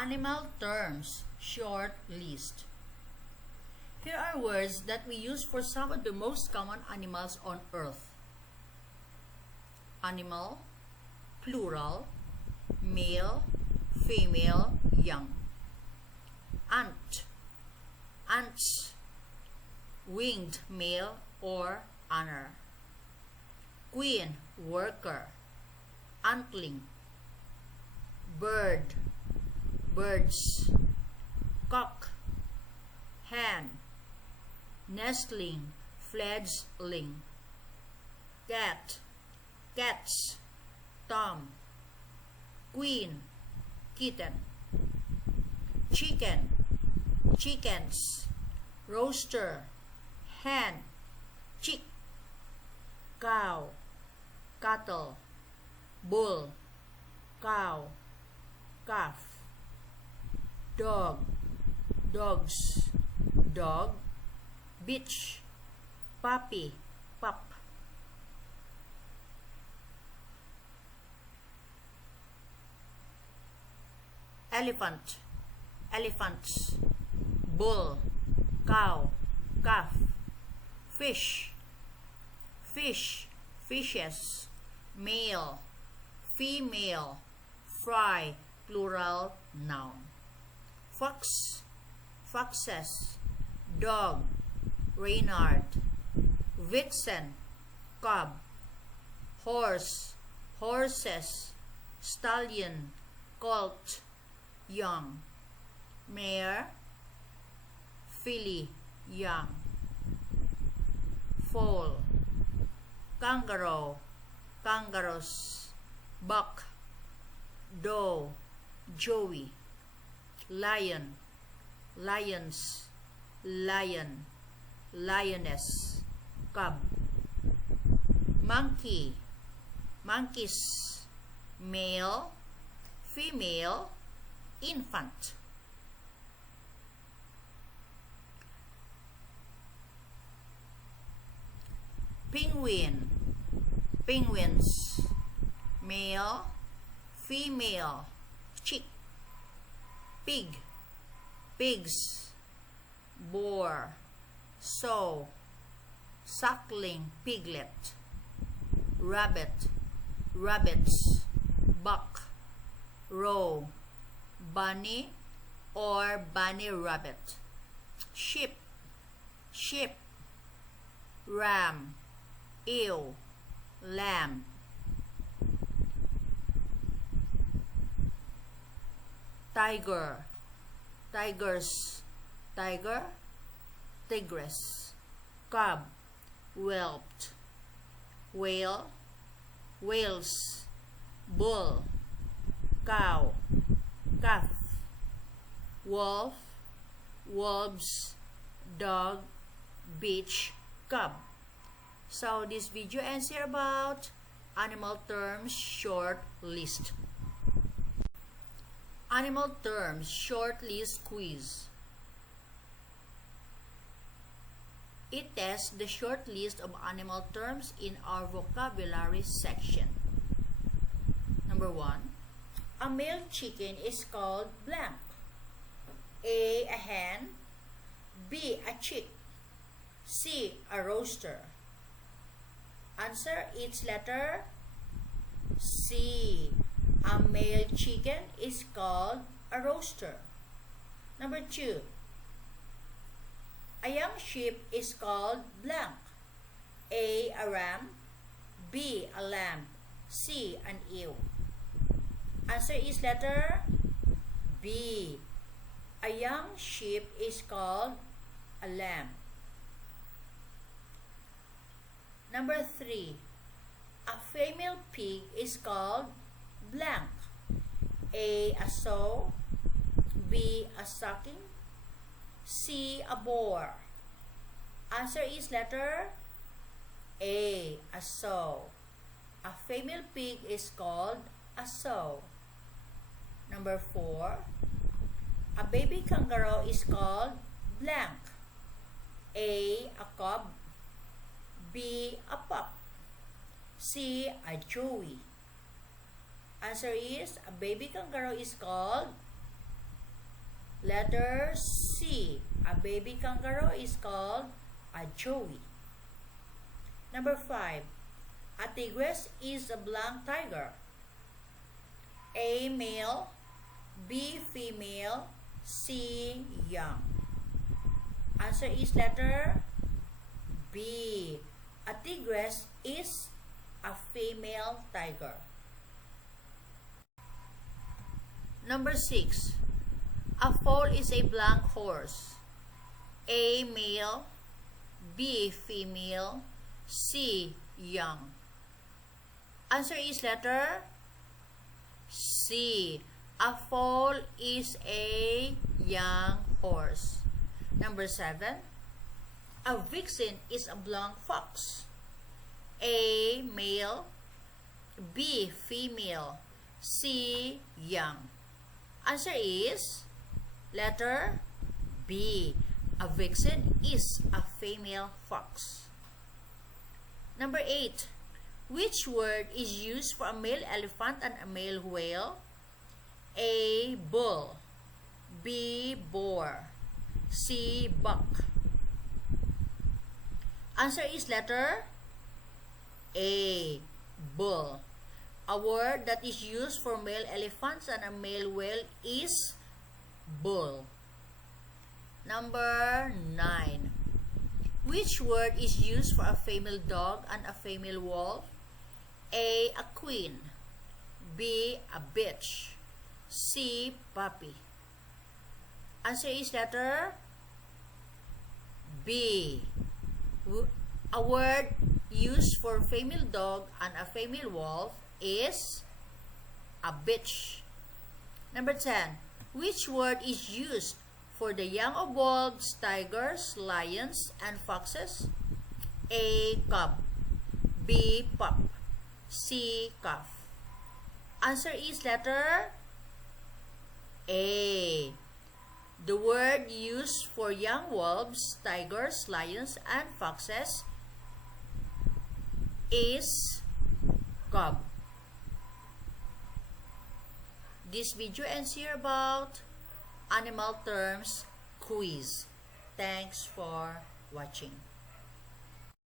Animal terms, short list. Here are words that we use for some of the most common animals on earth. Animal, plural, male, female, young. Ant, ants, winged male or honor. Queen, worker. Antling, bird, birds. Cock, hen. Nestling, fledgling. Cat, cats. Tom, queen, kitten. Chicken, chickens. Rooster, hen. Chick, cow, cattle. Bull, cow, calf. Dog, dogs. Dog, bitch. Puppy, pup. Elephant, elephants. Bull, cow, calf. Fish, fish, fishes. Male, female. Fry, plural, noun. Fox, foxes. Dog, Reynard. Vixen, cub. Horse, horses. Stallion, colt, young. Mare, filly, young. Foal, kangaroo, kangaroos. Buck, doe, joey. Lion, lions. Lion, lioness. Cub. Monkey, monkeys. Male, female, infant. Penguin, penguins. Male, female, chick. Pig, pigs. Boar, sow. Suckling, piglet. Rabbit, rabbits. Buck, roe. Bunny or bunny rabbit. Sheep, sheep. Ram, ewe. Lamb. Tiger, tigers. Tiger, tigress. Cub, whelped. Whale, whales. Bull, cow, calf. Wolf, wolves. Dog, bitch, cub. So this video ends here about animal terms short list. Animal terms short list quiz. It tests the short list of animal terms in our vocabulary section. Number 1. A male chicken is called blank. A hen. B, a chick. C, a rooster. Answer each letter. C. A male chicken is called a rooster. Number 2. A young sheep is called blank. A ram. B, a lamb. C, an ewe. Answer is letter B. A young sheep is called a lamb. Number 3. A female pig is called blank. A sow. B, a sucking. C, a boar. Answer is letter A, a sow. A female pig is called a sow. Number 4. A baby kangaroo is called blank. A cub. B, a pup. C, a joey. Answer is a baby kangaroo is called Letter C. A baby kangaroo is called a joey. Number 5. A tigress is a blank tiger. A. Male. B. Female. C. Young. Answer is letter B. A tigress is a female tiger. Number 6. A foal is a blank horse. A. Male. B. Female. C. Young. Answer is letter C. A foal is a young horse. Number 7. A vixen is a blank fox. A. Male. B. Female. C. Young. Answer is letter B. A vixen is a female fox. Number 8. Which word is used for a male elephant and a male whale? A. Bull. B. Boar. C. Buck. Answer is letter A. Bull. A word that is used for male elephants and a male whale is bull. Number 9. Which word is used for a female dog and a female wolf? A. A queen. B. A bitch. C. Puppy. Answer is letter B. A word used for female dog and a female wolf is a bitch. Number 10. Which word is used for the young of wolves, tigers, lions, and foxes? A. Cub. B. Pup. C. Calf. Answer is letter A. The word used for young wolves, tigers, lions, and foxes is cub. This video ends here about animal terms quiz. Thanks for watching.